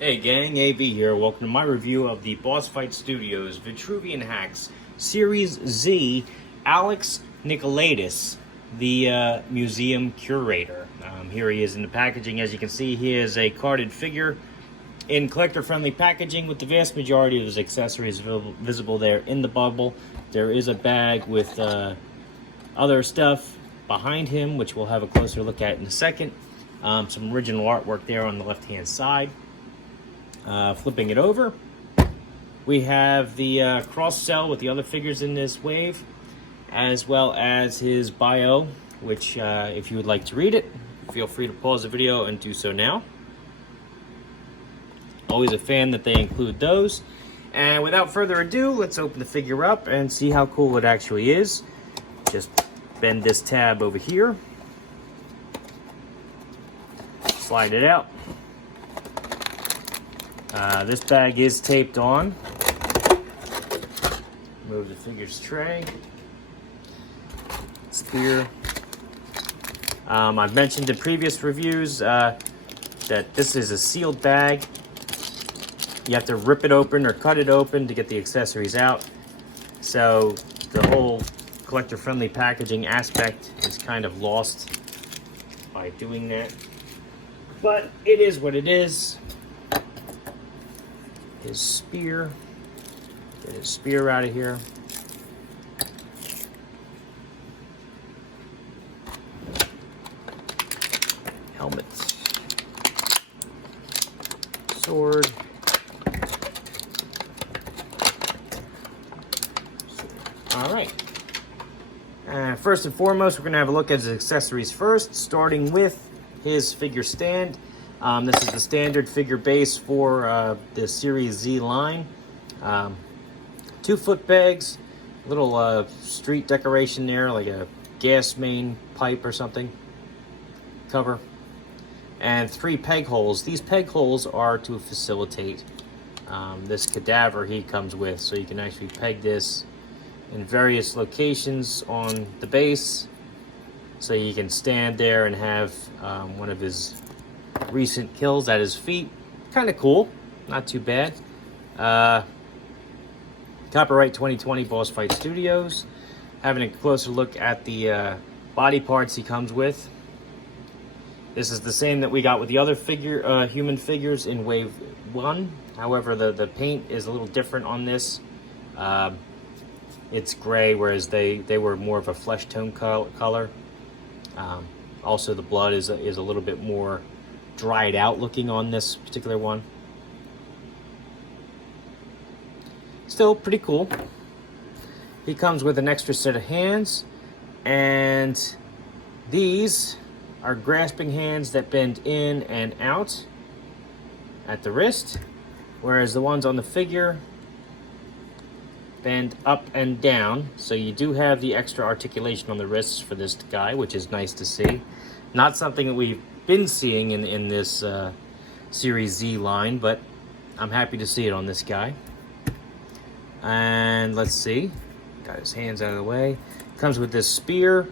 Hey gang, AV here. Welcome to my review of the Boss Fight Studios Vitruvian Hacks Series Z Alex Nikolaidis, the museum curator. Here he is in the packaging. As you can see, he is a carded figure in collector-friendly packaging with the vast majority of his accessories visible there in the bubble. There is a bag with other stuff behind him, which we'll have a closer look at in a second. Some original artwork there on the left-hand side. Flipping it over, we have the cross-sell with the other figures in this wave, as well as his bio, which if you would like to read it, feel free to pause the video and do so now. Always a fan that they include those. And without further ado, let's open the figure up and see how cool it actually is. Just bend this tab over here, slide it out. This bag is taped on. Move the figure's tray. Spear. I've mentioned in previous reviews that this is a sealed bag. You have to rip it open or cut it open to get the accessories out. So the whole collector-friendly packaging aspect is kind of lost by doing that. But it is what it is. His spear. Get his spear out of here. Helmet. Sword. All right. First and foremost, we're going to have a look at his accessories first, starting with his figure stand. This is the standard figure base for the Series Z line. 2-foot pegs, little street decoration there, like a gas main pipe or something, cover, and 3 peg holes. These peg holes are to facilitate this cadaver he comes with, so you can actually peg this in various locations on the base, so you can stand there and have one of his recent kills at his feet. Kind of cool, not too bad. Copyright 2020 Boss Fight Studios. Having a closer look at the body parts he comes with. This is the same that we got with the other human figures in Wave 1. However, the paint is a little different on this. It's gray, whereas they were more of a flesh tone color. Also, the blood is a little bit more dried out looking on this particular one. Still pretty cool. He comes with an extra set of hands, and these are grasping hands that bend in and out at the wrist, whereas the ones on the figure bend up and down. So you do have the extra articulation on the wrists for this guy, which is nice to see. Not something that we've been seeing in this Series Z line, but I'm happy to see it on this guy. And let's see, got his hands out of the way. Comes with this spear.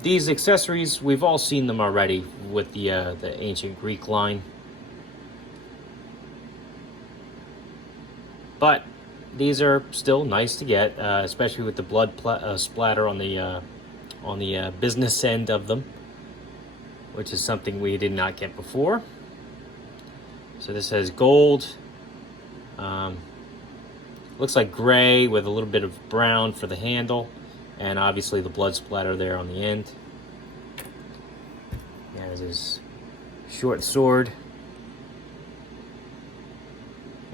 These accessories, we've all seen them already with the ancient Greek line, but these are still nice to get, especially with the blood splatter on the business end of them, which is something we did not get before. So this has gold, looks like gray with a little bit of brown for the handle, and obviously the blood splatter there on the end. He has his short sword,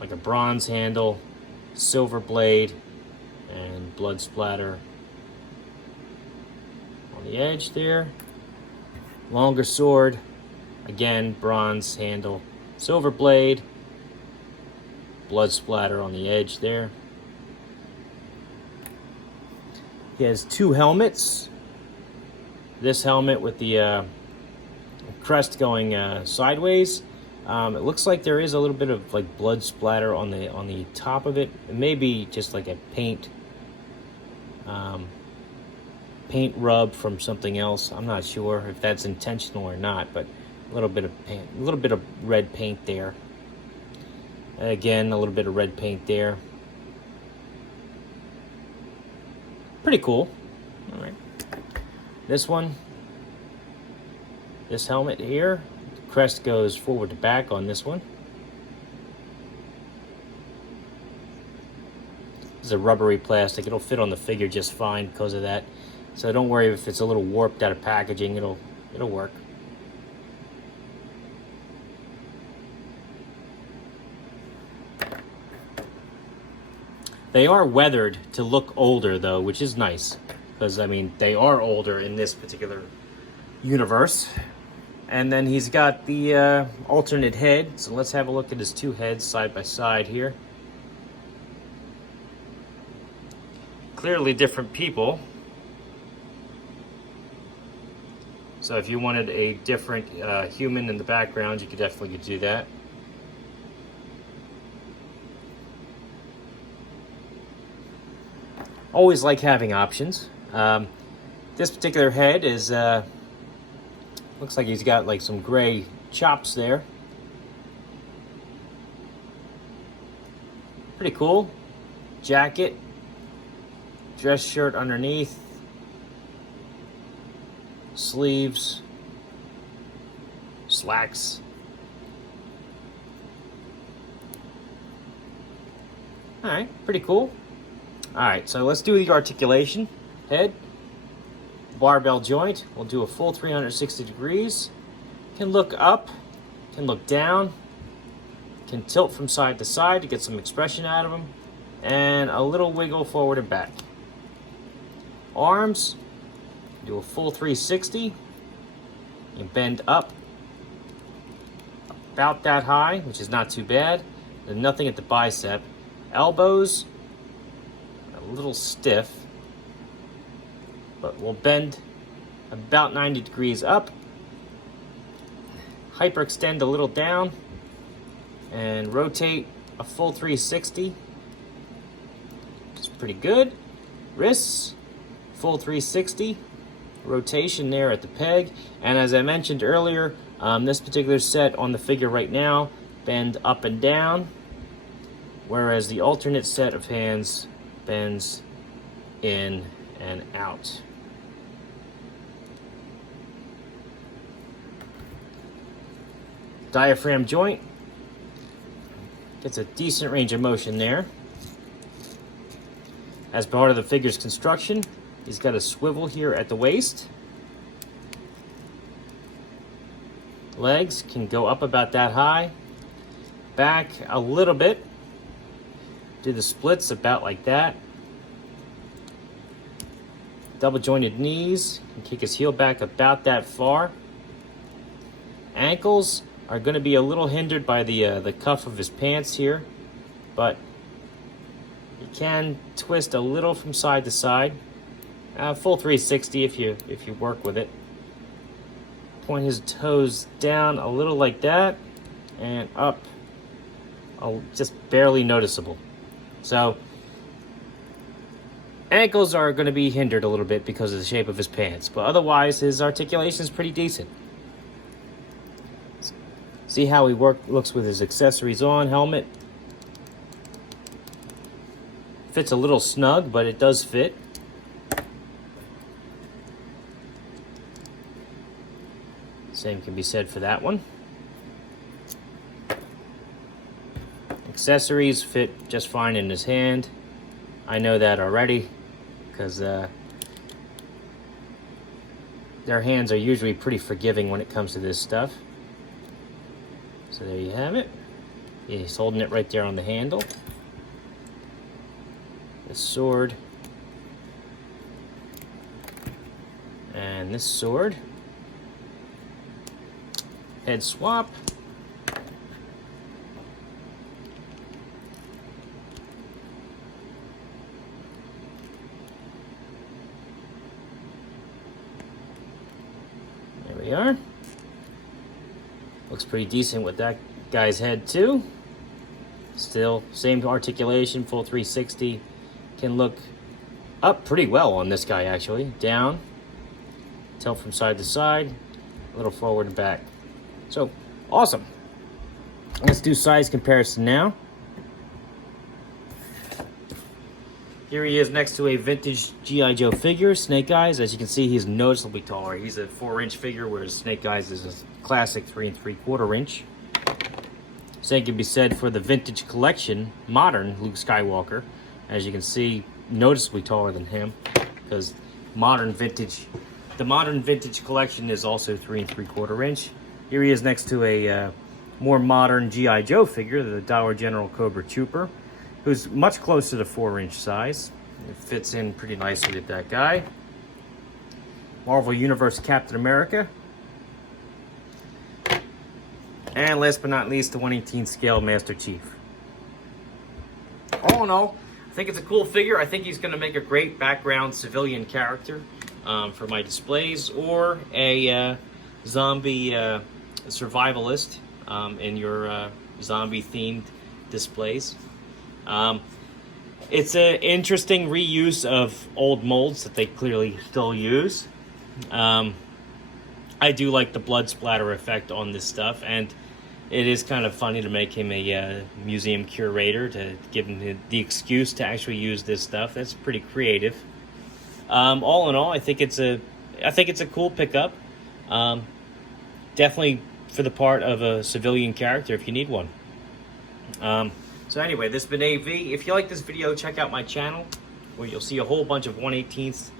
like a bronze handle, silver blade, and blood splatter on the edge there. Longer sword, again bronze handle, silver blade, blood splatter on the edge there. He has 2 helmets. This helmet with the crest going sideways. It looks like there is a little bit of like blood splatter on the top of it. It may be just like a paint rub from something else. I'm not sure if that's intentional or not, but a little bit of paint, a little bit of red paint there. Again, a little bit of red paint there. Pretty cool. All right. This one, this helmet here, the crest goes forward to back on this one. This is a rubbery plastic. It'll fit on the figure just fine because of that. So don't worry if it's a little warped out of packaging. It'll work. They are weathered to look older, though, which is nice. Because, I mean, they are older in this particular universe. And then he's got the alternate head. So let's have a look at his two heads side by side here. Clearly different people. So if you wanted a different human in the background, you could definitely do that. Always like having options. This particular head is looks like he's got like some gray chops there. Pretty cool. Jacket, dress shirt underneath, sleeves, slacks. All right, pretty cool. All right, so let's do the articulation. Head, barbell joint. We'll do a full 360 degrees. Can look up, can look down, can tilt from side to side to get some expression out of him, and a little wiggle forward and back. Arms, do a full 360. You bend up about that high, which is not too bad. There's nothing at the bicep. Elbows, a little stiff, but we'll bend about 90 degrees up, hyperextend a little down, and rotate a full 360, which is pretty good. Wrists, full 360, rotation there at the peg, and as I mentioned earlier, this particular set on the figure right now, bend up and down, whereas the alternate set of hands bends in and out. Diaphragm joint gets a decent range of motion there. As part of the figure's construction, he's got a swivel here at the waist. Legs can go up about that high, back a little bit. Do the splits about like that. Double jointed knees, can kick his heel back about that far. Ankles are going to be a little hindered by the cuff of his pants here, but you can twist a little from side to side. Full 360 if you work with it. Point his toes down a little like that, and up, just barely noticeable. So, ankles are going to be hindered a little bit because of the shape of his pants, but otherwise his articulation is pretty decent. See how he looks with his accessories on. Helmet fits a little snug, but it does fit. Same can be said for that one. Accessories fit just fine in his hand. I know that already because their hands are usually pretty forgiving when it comes to this stuff. So there you have it. He's holding it right there on the handle. The sword. And this sword. Head swap. There we are. Looks pretty decent with that guy's head too. Still, same articulation, full 360. Can look up pretty well on this guy actually. Down, tilt from side to side, a little forward and back. So, awesome. Let's do size comparison now. Here he is next to a vintage G.I. Joe figure, Snake Eyes. As you can see, he's noticeably taller. He's a 4-inch figure, whereas Snake Eyes is a classic 3 3/4 inch. Same can be said for the vintage collection, modern Luke Skywalker. As you can see, noticeably taller than him, because the modern vintage collection is also 3 3/4 inch. Here he is next to a more modern G.I. Joe figure, the Dollar General Cobra Trooper, who's much closer to 4-inch size. It fits in pretty nicely with that guy. Marvel Universe Captain America. And last but not least, the 1/18 scale Master Chief. All in all, I think it's a cool figure. I think he's going to make a great background civilian character for my displays, or a zombie survivalist in your zombie-themed displays. It's an interesting reuse of old molds that they clearly still use. I do like the blood splatter effect on this stuff, and it is kind of funny to make him a museum curator, to give him the excuse to actually use this stuff. That's pretty creative. All in all, I think it's a cool pickup. Definitely for the part of a civilian character if you need one. So anyway, this has been AV. If you like this video, check out my channel, where you'll see a whole bunch of 1/18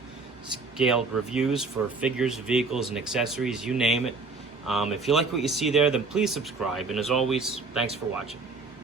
scaled reviews for figures, vehicles, and accessories, you name it. If you like what you see there, then please subscribe. And as always, thanks for watching.